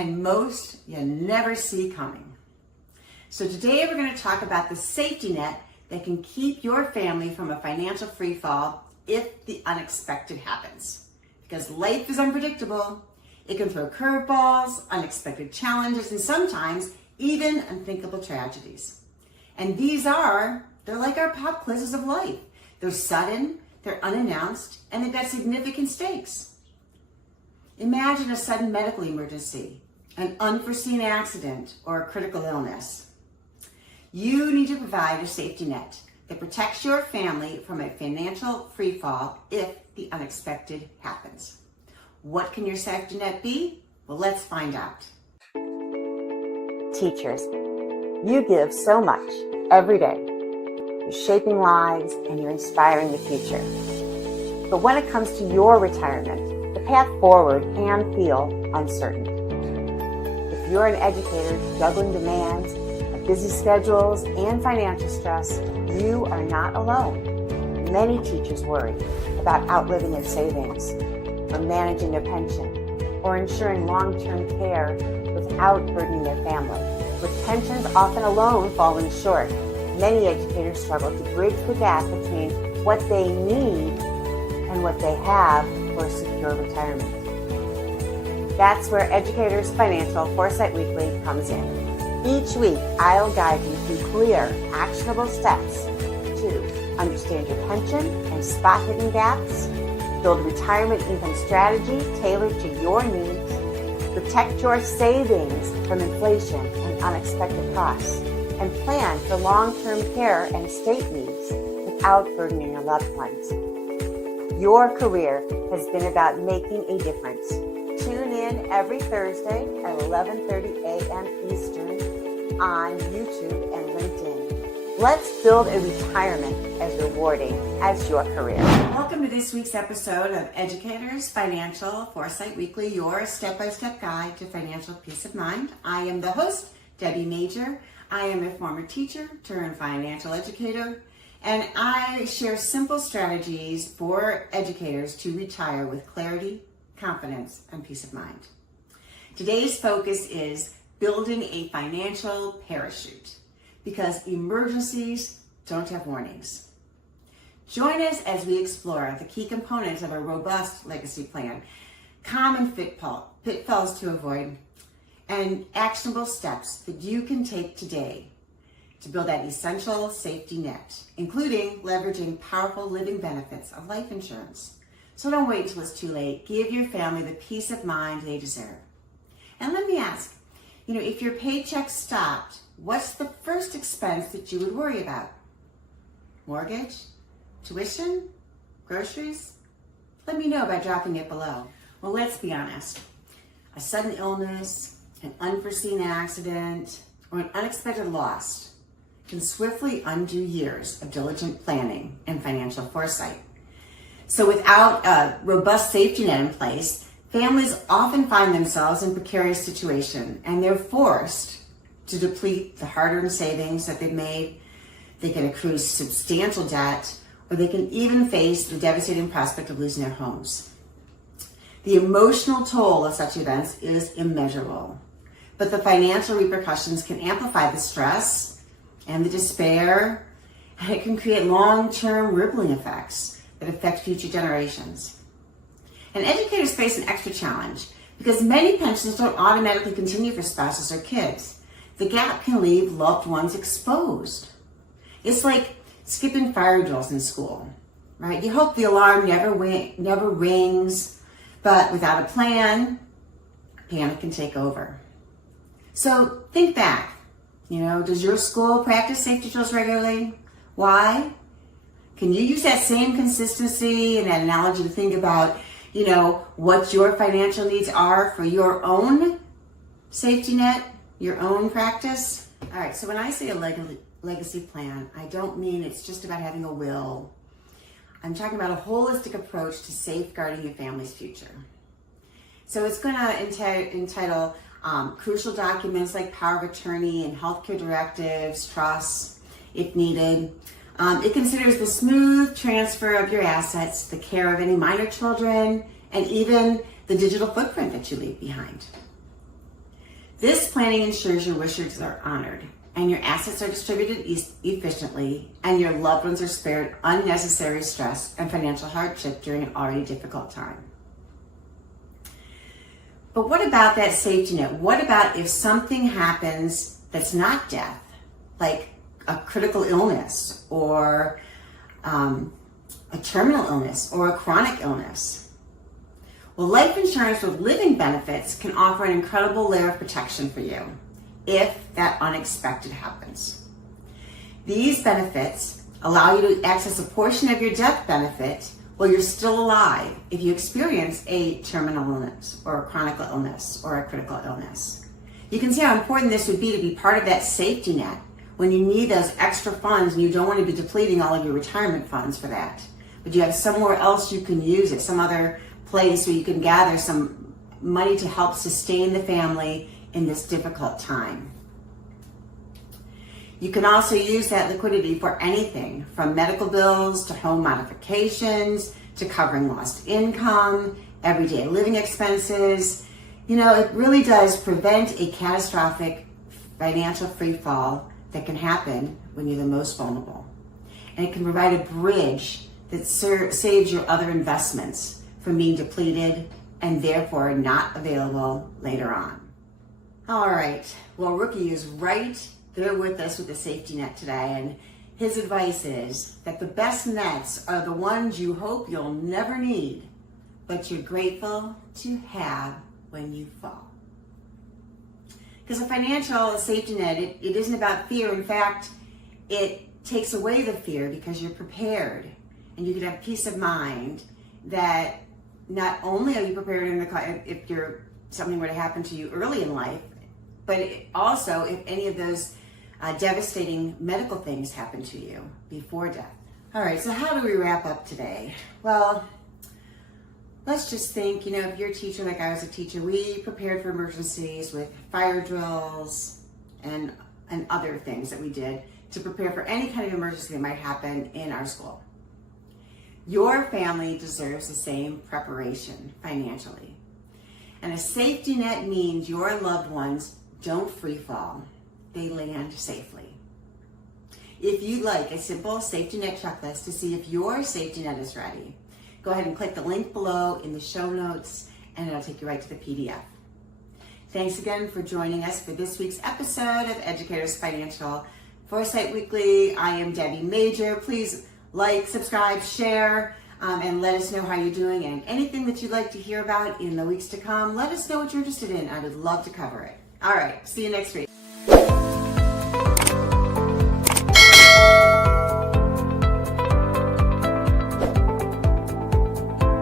and most you never see coming. So today we're going to talk about the safety net that can keep your family from a financial free fall if the unexpected happens. Because life is unpredictable. It can throw curveballs, unexpected challenges, and sometimes even unthinkable tragedies. And they're like our pop quizzes of life. They're sudden, they're unannounced, and they've got significant stakes. Imagine a sudden medical emergency, an unforeseen accident, or a critical illness. You need to provide a safety net that protects your family from a financial free fall if the unexpected happens. What can your safety net be? Well, let's find out. Teachers, you give so much every day. You're shaping lives and you're inspiring the future. But when it comes to your retirement, the path forward can feel uncertain. If you're an educator juggling demands, busy schedules, and financial stress, you are not alone. Many teachers worry about outliving their savings, or managing their pension, or ensuring long-term care without burdening their family. With pensions often alone falling short, many educators struggle to bridge the gap between what they need and what they have for a secure retirement. That's where Educators Financial Foresight Weekly comes in. Each week, I'll guide you through clear, actionable steps to understand your pension and spot hidden gaps, build retirement income strategy tailored to your needs, protect your savings from inflation and unexpected costs, and plan for long-term care and estate needs without burdening your loved ones. Your career has been about making a difference. Tune in every Thursday at 11:30 a.m. Eastern on YouTube and LinkedIn. Let's build a retirement as rewarding as your career. Welcome to this week's episode of Educators Financial Foresight Weekly, your step-by-step guide to financial peace of mind. I am the host, Debbie Major. I am a former teacher turned financial educator, and I share simple strategies for educators to retire with clarity, confidence, and peace of mind. Today's focus is building a financial parachute because emergencies don't have warnings. Join us as we explore the key components of a robust legacy plan, common pitfalls to avoid, and actionable steps that you can take today to build that essential safety net, including leveraging powerful living benefits of life insurance. So don't wait until it's too late. Give your family the peace of mind they deserve. And let me ask, if your paycheck stopped, what's the first expense that you would worry about? Mortgage? Tuition? Groceries? Let me know by dropping it below. Well, let's be honest. A sudden illness, an unforeseen accident, or an unexpected loss can swiftly undo years of diligent planning and financial foresight. So without a robust safety net in place, families often find themselves in a precarious situation, and they're forced to deplete the hard-earned savings that they've made. They can accrue substantial debt, or they can even face the devastating prospect of losing their homes. The emotional toll of such events is immeasurable, but the financial repercussions can amplify the stress and the despair, and it can create long-term rippling effects that affect future generations. And educators face an extra challenge because many pensions don't automatically continue for spouses or kids. The gap can leave loved ones exposed. It's like skipping fire drills in school, right? You hope the alarm never rings, but without a plan, panic can take over. So think back. Does your school practice safety drills regularly? Why? Can you use that same consistency and that analogy to think about what your financial needs are for your own safety net, your own practice? All right, so when I say a legacy plan, I don't mean it's just about having a will. I'm talking about a holistic approach to safeguarding your family's future. So it's going to entitle crucial documents like power of attorney and healthcare directives, trusts, if needed. It considers the smooth transfer of your assets, the care of any minor children, and even the digital footprint that you leave behind. This planning ensures your wishes are honored and your assets are distributed efficiently and your loved ones are spared unnecessary stress and financial hardship during an already difficult time. But what about that safety net? What about if something happens that's not death, like a critical illness or a terminal illness or a chronic illness? Well, life insurance with living benefits can offer an incredible layer of protection for you if that unexpected happens. These benefits allow you to access a portion of your death benefit while you're still alive if you experience a terminal illness or a chronic illness or a critical illness. You can see how important this would be to be part of that safety net when you need those extra funds and you don't want to be depleting all of your retirement funds for that. But you have somewhere else you can use it, some other place where you can gather some money to help sustain the family in this difficult time. You can also use that liquidity for anything from medical bills to home modifications to covering lost income, everyday living expenses. You know, it really does prevent a catastrophic financial free fall that can happen when you're the most vulnerable. And it can provide a bridge that saves your other investments from being depleted and therefore not available later on. All right, well, Rookie is right there with us with the safety net today, and his advice is that the best nets are the ones you hope you'll never need, but you're grateful to have when you fall. Because a financial safety net, it isn't about fear. In fact, it takes away the fear because you're prepared and you can have peace of mind that not only are you prepared if something were to happen to you early in life, but also if any of those devastating medical things happen to you before death. All right, so how do we wrap up today? Well, let's just think, if you're a teacher like I was a teacher, we prepared for emergencies with fire drills and other things that we did to prepare for any kind of emergency that might happen in our school. Your family deserves the same preparation financially. And a safety net means your loved ones don't free fall, they land safely. If you'd like a simple safety net checklist to see if your safety net is ready, go ahead and click the link below in the show notes and it'll take you right to the PDF. Thanks again for joining us for this week's episode of Educators Financial Foresight Weekly. I am Debbie Major. Please like, subscribe, share, and let us know how you're doing, and anything that you'd like to hear about in the weeks to come, let us know what you're interested in. I would love to cover it. All right, see you next week.